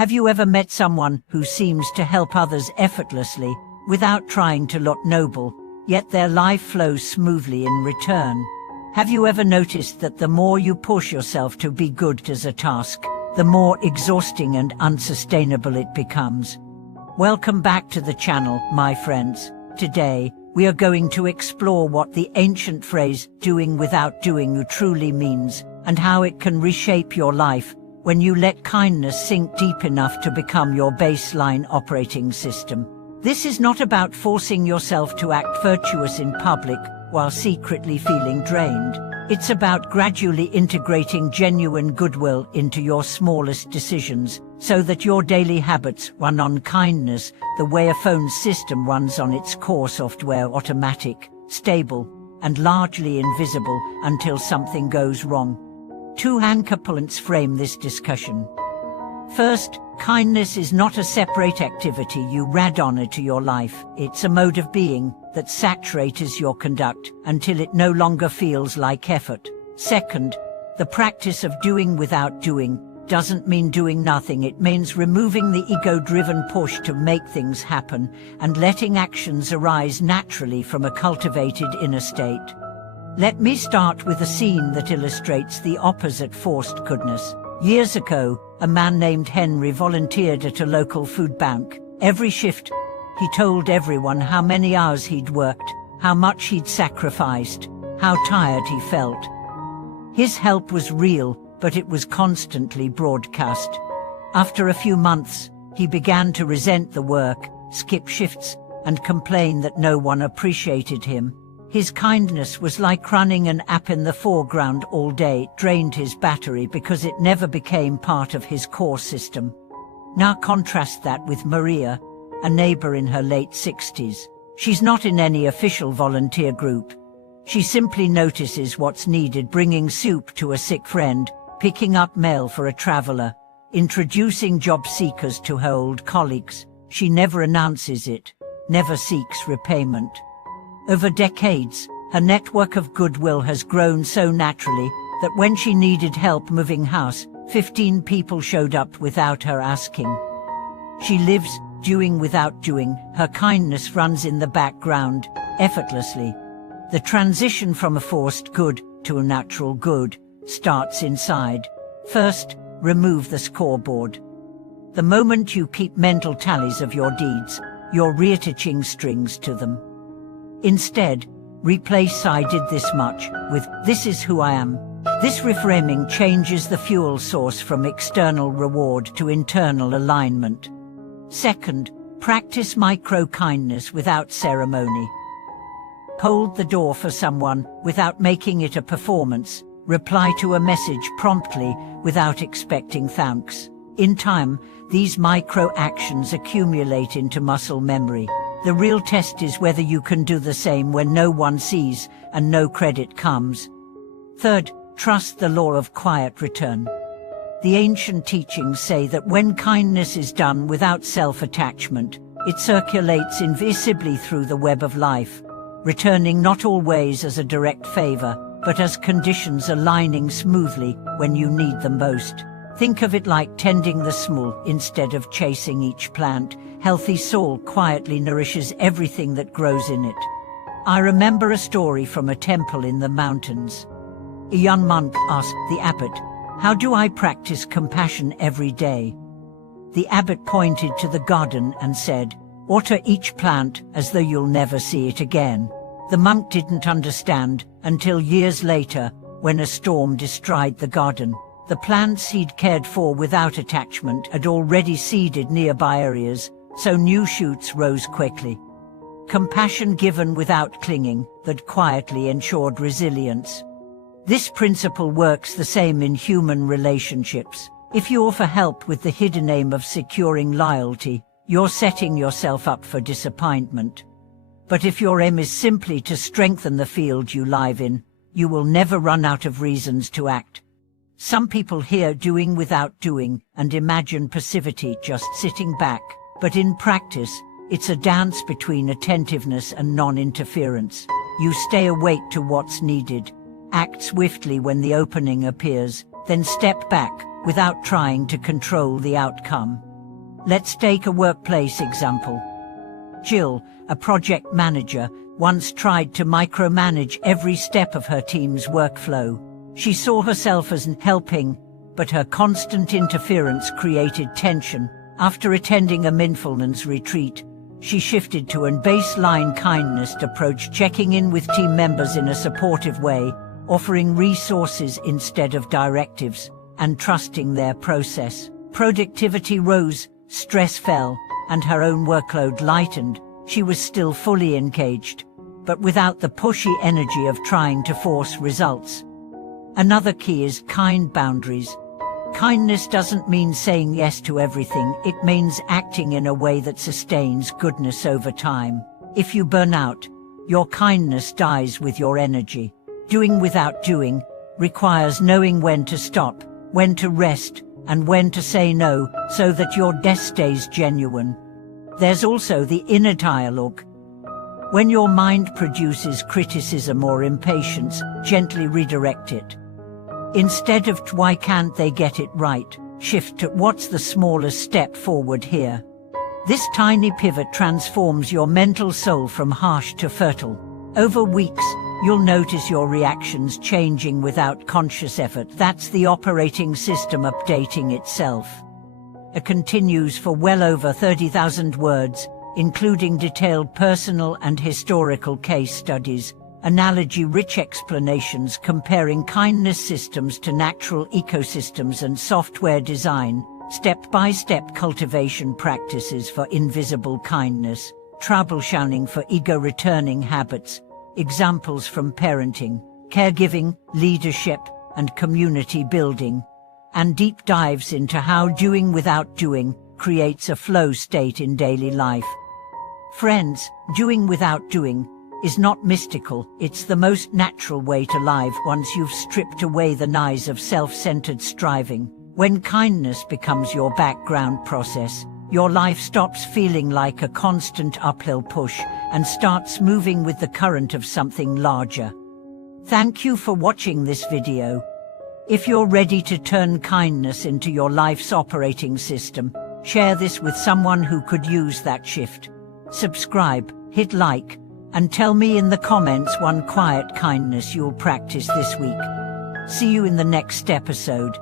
Have you ever met someone who seems to help others effortlessly, without trying to look noble, yet their life flows smoothly in return? Have you ever noticed that the more you push yourself to be good as a task, the more exhausting and unsustainable it becomes? Welcome back to the channel, my friends. Today, we are going to explore what the ancient phrase, doing without doing, truly means, and how it can reshape your life when you let kindness sink deep enough to become your baseline operating system. This is not about forcing yourself to act virtuous in public while secretly feeling drained. It's about gradually integrating genuine goodwill into your smallest decisions, so that your daily habits run on kindness the way a phone system runs on its core software: automatic, stable, and largely invisible until something goes wrong. Two anchor points frame this discussion. First, kindness is not a separate activity you add on to your life. It's a mode of being that saturates your conduct until it no longer feels like effort. Second, the practice of doing without doing doesn't mean doing nothing. It means removing the ego-driven push to make things happen and letting actions arise naturally from a cultivated inner state. Let me start with a scene that illustrates the opposite forced goodness. Years ago, a man named Henry volunteered at a local food bank. Every shift, he told everyone how many hours he'd worked, how much he'd sacrificed, how tired he felt. His help was real, but it was constantly broadcast. After a few months, he began to resent the work, skip shifts, and complain that no one appreciated him. His kindness was like running an app in the foreground all day. It drained his battery because it never became part of his core system. Now contrast that with Maria, a neighbor in her late 60s. She's not in any official volunteer group. She simply notices what's needed: bringing soup to a sick friend, picking up mail for a traveler, introducing job seekers to her old colleagues. She never announces it, never seeks repayment. Over decades, her network of goodwill has grown so naturally that when she needed help moving house, 15 people showed up without her asking. She lives doing without doing. Her kindness runs in the background, effortlessly. The transition from a forced good to a natural good starts inside. First, remove the scoreboard. The moment you keep mental tallies of your deeds, you're reattaching strings to them. Instead, replace "I did this much" with "this is who I am." This reframing changes the fuel source from external reward to internal alignment. Second, practice micro-kindness without ceremony. Hold the door for someone without making it a performance. Reply to a message promptly without expecting thanks. In time, these micro-actions accumulate into muscle memory. The real test is whether you can do the same when no one sees and no credit comes. Third, trust the law of quiet return. The ancient teachings say that when kindness is done without self-attachment, it circulates invisibly through the web of life, returning not always as a direct favor, but as conditions aligning smoothly when you need them most. Think of it like tending the small instead of chasing each plant. Healthy soil quietly nourishes everything that grows in it. I remember a story from a temple in the mountains. A young monk asked the abbot, "How do I practice compassion every day?" The abbot pointed to the garden and said, "Water each plant as though you'll never see it again." The monk didn't understand until years later, when a storm destroyed the garden. The plants he'd cared for without attachment had already seeded nearby areas, so new shoots rose quickly. Compassion given without clinging, that quietly ensured resilience. This principle works the same in human relationships. If you offer help with the hidden aim of securing loyalty, you're setting yourself up for disappointment. But if your aim is simply to strengthen the field you live in, you will never run out of reasons to act. Some people hear doing without doing and imagine passivity, just sitting back. But in practice, it's a dance between attentiveness and non-interference. You stay awake to what's needed, act swiftly when the opening appears, then step back without trying to control the outcome. Let's take a workplace example. Jill, a project manager, once tried to micromanage every step of her team's workflow. She saw herself as helping, but her constant interference created tension. After attending a mindfulness retreat, she shifted to a baseline kindness approach, checking in with team members in a supportive way, offering resources instead of directives, and trusting their process. Productivity rose, stress fell, and her own workload lightened. She was still fully engaged, but without the pushy energy of trying to force results. Another key is kind boundaries. Kindness doesn't mean saying yes to everything, it means acting in a way that sustains goodness over time. If you burn out, your kindness dies with your energy. Doing without doing requires knowing when to stop, when to rest, and when to say no, so that your death stays genuine. There's also the inner dialogue. When your mind produces criticism or impatience, gently redirect it. Instead of "why can't they get it right?" shift to "what's the smallest step forward here?" This tiny pivot transforms your mental soul from harsh to fertile. Over weeks, you'll notice your reactions changing without conscious effort. That's the operating system updating itself. It continues for well over 30,000 words, including detailed personal and historical case studies, analogy-rich explanations comparing kindness systems to natural ecosystems and software design, step-by-step cultivation practices for invisible kindness, troubleshooting for ego-returning habits, examples from parenting, caregiving, leadership, and community building, and deep dives into how doing without doing creates a flow state in daily life. Friends, doing without doing is not mystical, it's the most natural way to live once you've stripped away the noise of self-centered striving. When kindness becomes your background process, your life stops feeling like a constant uphill push and starts moving with the current of something larger. Thank you for watching this video. If you're ready to turn kindness into your life's operating system, share this with someone who could use that shift. Subscribe, hit like, and tell me in the comments one quiet kindness you'll practice this week. See you in the next episode.